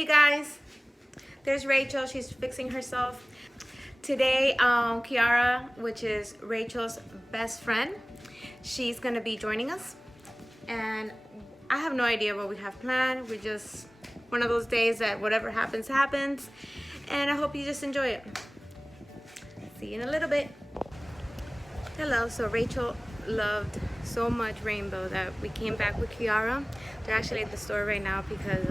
Hey guys, there's Rachel. She's fixing herself. Today, Kiara, which is Rachel's best friend, she's gonna be joining us. And I have no idea what we have planned. We're just one of those days that whatever happens, happens. And I hope you just enjoy it. See you in a little bit. Hello, so Rachel loved so much Rainbow that we came back with Kiara. They're actually at the store right now because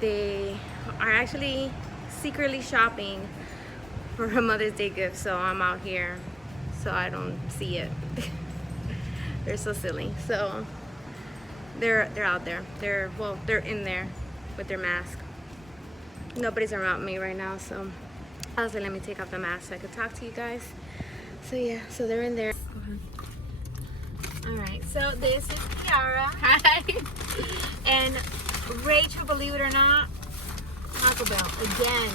they are actually secretly shopping for her Mother's Day gift. So I'm out here so I don't see it. They're so silly. So they're out there. They're in there with their mask. Nobody's around me right now, so I was like, let me take off the mask so I could talk to you guys. So yeah, so they're in there. Alright, so this is Kiara. Hi. And Rachel, believe it or not, Taco Bell again.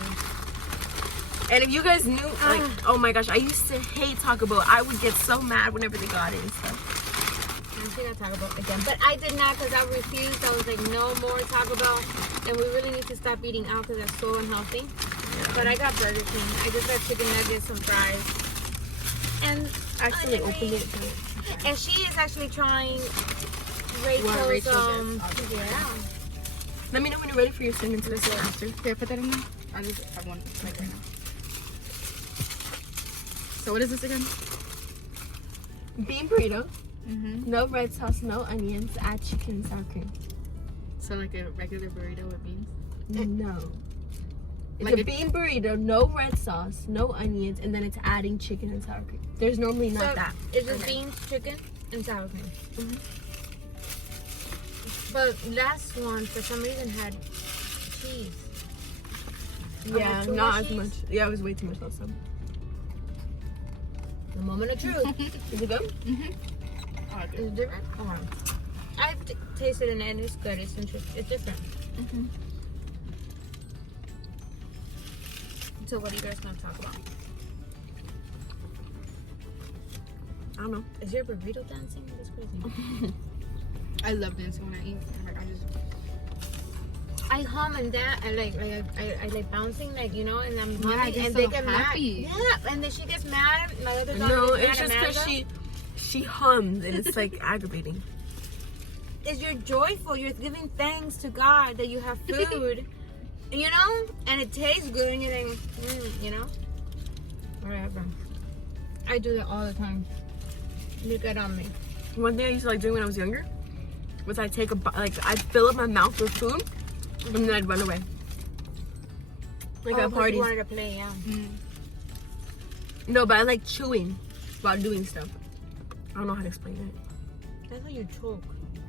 And if you guys knew, like, oh my gosh, I used to hate Taco Bell. I would get so mad whenever they got it and stuff. And she got Taco Bell again. But I did not, because I refused. I was like, no more Taco Bell. And we really need to stop eating out because that's so unhealthy. Yeah. But I got Burger King. I just got chicken nuggets, some fries. And actually opened it. And she is actually trying Rachel's, yeah. Let me know when you're ready for your sentence. After. Can I put that in there? I just have one right now. So what is this again? Bean burrito. No red sauce, no onions. Add chicken and sour cream. So like a regular burrito with beans? No. It's like a bean burrito, no red sauce, no onions, and then it's adding chicken and sour cream. There's normally not that. It's just beans, chicken, and sour cream. But last one, for some reason, had cheese. Yeah, not as much. Yeah, it was way too much last time. The moment of truth. Is it good? I like it. Is it different? Oh, I've tasted it and it's good. It's interesting. It's different. So what are you guys going to talk about? I don't know. Is your burrito dancing? That's crazy. I love dancing when I eat. I hum and dance. I like bouncing, like, you know, and I'm humming, and so they get happy. mad. Yeah, and then she gets mad. My other daughter No, gets it's mad just because she hums and it's like aggravating. Is you're joyful. You're giving thanks to God that you have food, you know, and it tastes good, and you're like, you know, whatever. I do that all the time. You get on me. One thing I used to like doing when I was younger was I'd I'd fill up my mouth with food and then I'd run away. Like at parties. You wanted to play, yeah. No, but I like chewing while doing stuff. I don't know how to explain it. That's how you choke.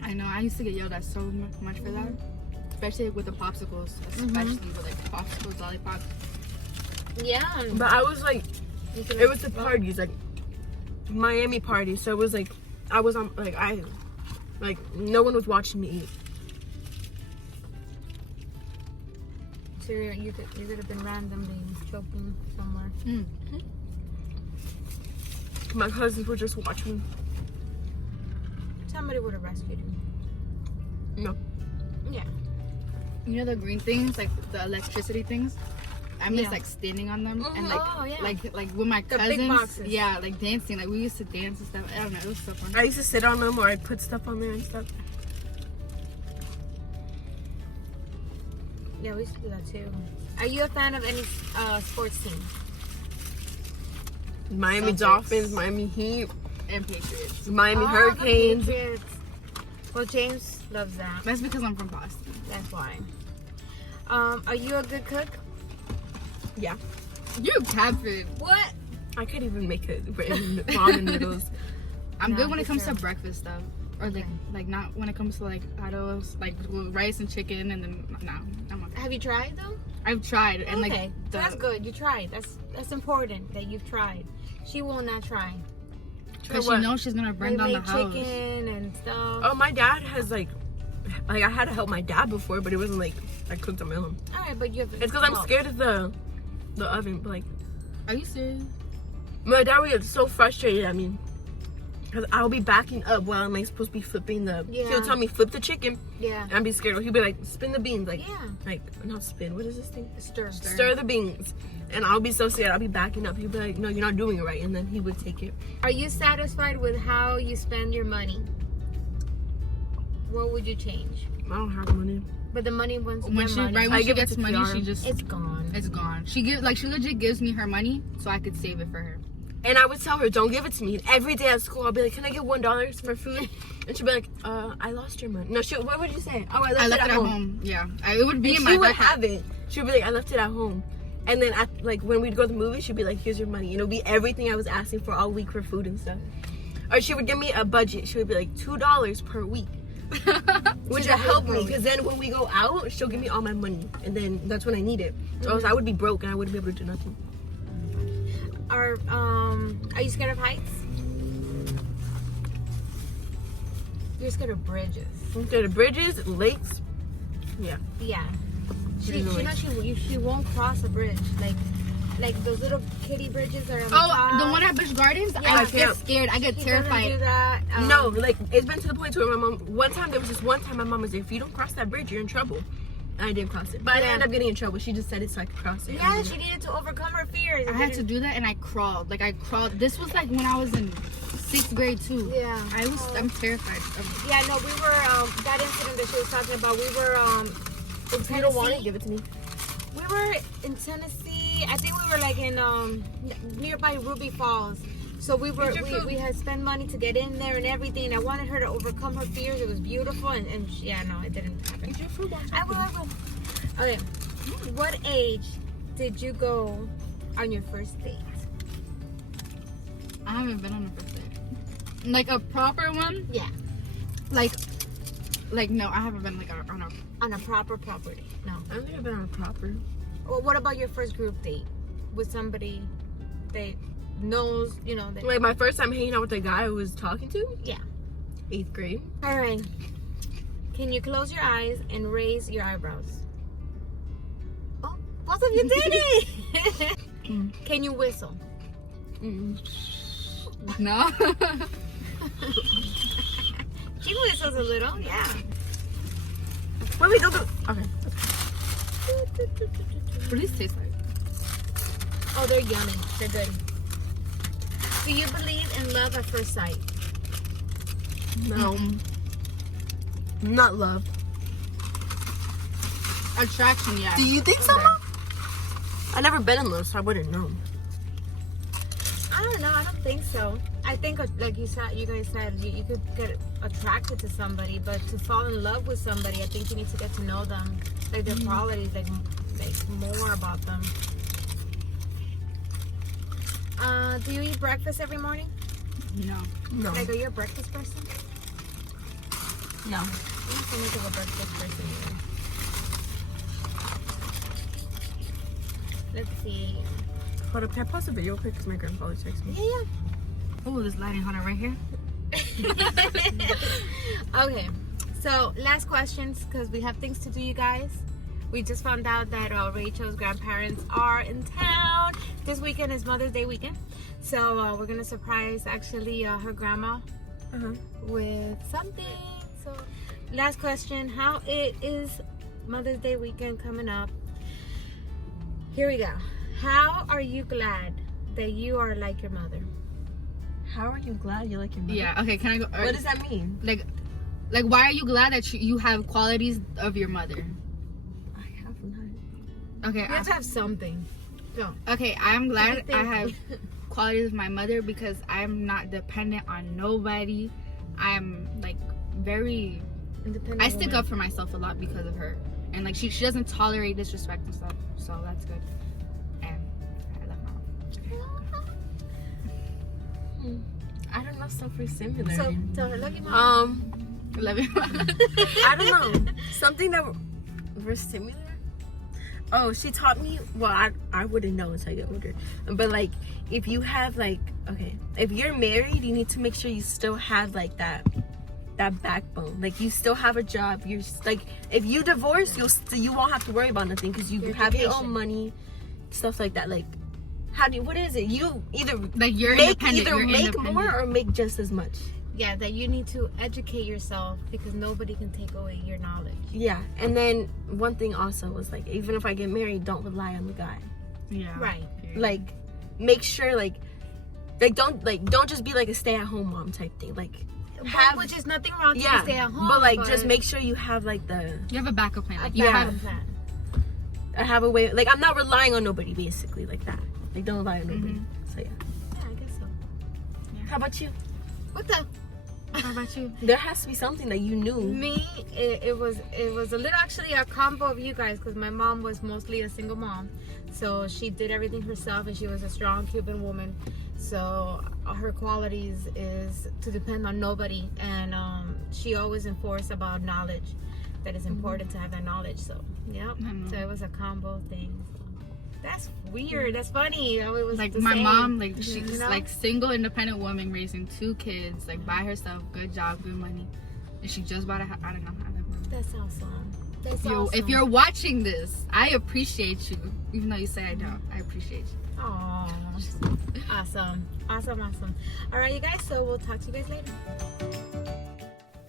I know, I used to get yelled at so much for that. Especially with the popsicles. Especially with like popsicles, lollipops. Yeah. But I was like, it was the parties, like Miami parties. So it was like, I was on, like no one was watching me eat. So you could have been randomly choking somewhere. My cousins were just watching. Somebody would have rescued you. No. Yeah. You know the green things, like the electricity things? I'm just like standing on them and like with my cousins. Big boxes. Yeah, like dancing. Like we used to dance and stuff. I don't know, it was so fun. I used to sit on them or I'd put stuff on there and stuff. Yeah, we used to do that too. Are you a fan of any sports team? Miami Celtics. Dolphins, Miami Heat, And Patriots. Miami Hurricanes. Patriots. Well, James loves that. That's because I'm from Boston. That's why. Are you a good cook? Yeah. You're catfish. What? I can't even make it ramen noodles. I'm No, good when it for comes sure. to breakfast stuff. Or like not when it comes to like autos, like with rice and chicken and then no, I'm okay. Have you tried though? I've tried and Okay, like so that's good. You tried. That's important that you've tried. She will not try. because what? she knows she's gonna burn down the make house. chicken and stuff. Oh, my dad has like I had to help my dad before, but it wasn't like I cooked on my own. All right, but you have. It's because I'm scared of the oven. Like, Are you serious? my dad would get so frustrated at me Because I'll be backing up while I'm like supposed to be flipping the. Yeah. He'll tell me flip the chicken. Yeah. And I'll be scared. Or he'll be like spin the beans. Like, Yeah. like not spin. What is this thing? Stir The beans. And I'll be so scared. I'll be backing up. He'll be like, no, you're not doing it right. And then he would take it. Are you satisfied with how you spend your money? What would you change? I don't have money. But the money once When she right when she gets money, she just it's gone. It's gone. She legit gives me her money so I could save it for her. And I would tell her, don't give it to me. Every day at school, I'll be like, can I get $1 for food? And she'll be like, I lost your money. No, what would you say? Oh, I left it at home. Yeah, it would be and in my she would backpack. have it. She'll be like, I left it at home. And then, like, when we'd go to the movie, she'd be like, here's your money. And it'll be everything I was asking for all week for food and stuff. Or she would give me a budget. She would be like, $2 per week. Which would help me, because then when we go out, she'll give me all my money. And then that's when I need it. So else I would be broke and I wouldn't be able to do nothing. Are you scared of heights? You're scared of bridges. I'm scared of bridges, lakes. Yeah. Yeah. She won't cross a bridge. Like those little kiddie bridges are on the top. The one at Busch Gardens? Yeah. I get scared. I get terrified. Do that. No, like it's been to the point to where my mom. There was this one time my mom was like, if you don't cross that bridge, you're in trouble. And I didn't cross it, but I didn't end up getting in trouble. She just said it so I could cross it. Yeah, she needed to overcome her fears. I had to do that, and I crawled. This was like when I was in 6th grade too. Yeah. I'm terrified. Yeah, no, we were that incident that she was talking about. We were in If you don't want it, give it to me. We were in Tennessee. I think we were like in nearby Ruby Falls. So we had spent money to get in there and everything. I wanted her to overcome her fears. It was beautiful, and yeah, no, it didn't happen. Eat your food. I will. Okay, what age did you go on your first date? I haven't been on a first date. Like a proper one? Yeah. Like no, I haven't been On a proper date. No. I don't think I've been on a proper. Well, what about your first group date with somebody that knows, that... Like my first time hanging out with a guy I was talking to? Yeah. 8th grade. All right. Can you close your eyes and raise your eyebrows? Oh, both of you did it! Can you whistle? No. She whistles a little, yeah. Wait, don't do. Okay. What do these taste like? Oh, they're yummy. They're good. Do you believe in love at first sight? No. Not love. Attraction, yeah. Do you think so? I've never been in love, so I wouldn't know. I don't know. I don't think so. I think, like you guys said, you could get attracted to somebody, but to fall in love with somebody, I think you need to get to know them, like their qualities, like more about them. Do you eat breakfast every morning? No. Like, are you a breakfast person? No. I'm not so much of a breakfast person either. Let's see. Hold up, can I pause the video quick because my grandfather texted me? Yeah. Oh, this lighting on it right here. Okay, so last questions because we have things to do, you guys. We just found out that Rachel's grandparents are in town. This weekend is Mother's Day weekend, so we're gonna surprise actually her grandma with something. So last question, how it is Mother's Day weekend coming up. Here we go. How are you glad that you are like your mother? How are you glad you like your mother? Yeah. Okay. Can I go? What does that mean? Like, why are you glad that you have qualities of your mother? I have none. Okay. You have to have something. Go. Okay. I'm glad I have qualities of my mother because I'm not dependent on nobody. I'm like very Independent. I stick up for myself a lot because of her, and like she doesn't tolerate disrespect and stuff, so that's good. And I love my mom. I don't know, stuff we're similar. So tell her, love you, mom. Love you. I don't know. Something that we're similar. Oh, she taught me. Well, I wouldn't know until I get older. But like, if you have like, okay, if you're married, you need to make sure you still have like that backbone. Like you still have a job. You're like, if you divorce, you won't have to worry about nothing because you have your own money, stuff like that. Like, what is it? You either Like you're make independent. You're make independent. more or make just as much. Yeah, that you need to educate yourself because nobody can take away your knowledge. Yeah, and then one thing also was like, even if I get married, don't rely on the guy. Yeah. Right. Like, make sure like don't just be like a stay-at-home mom type thing. Like, have Which is nothing wrong to stay at home. but like just make sure you have like You have a backup plan. Like you Yeah. have. plan. I have a way. Like, I'm not relying on nobody, basically, like that. Like, don't rely on nobody. So yeah. Yeah, I guess so. How about you? What the? How about you? There has to be something that you knew. Me, it was a little actually a combo of you guys because my mom was mostly a single mom, so she did everything herself and she was a strong Cuban woman. So her qualities is to depend on nobody, and she always enforced about knowledge. That is important to have that knowledge. So yeah, so it was a combo thing. So. That's weird. That's funny. How it was Like the my same, mom, like she's you know? like single, independent woman raising 2 kids, like by herself, good job, good money, and she just bought a house. I don't know how that works. That's awesome. That's If awesome. you're watching this, I appreciate you, even though you say I don't. I appreciate you. Aw. Awesome. All right, you guys. So we'll talk to you guys later.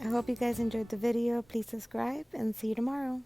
I hope you guys enjoyed the video. Please subscribe and see you tomorrow.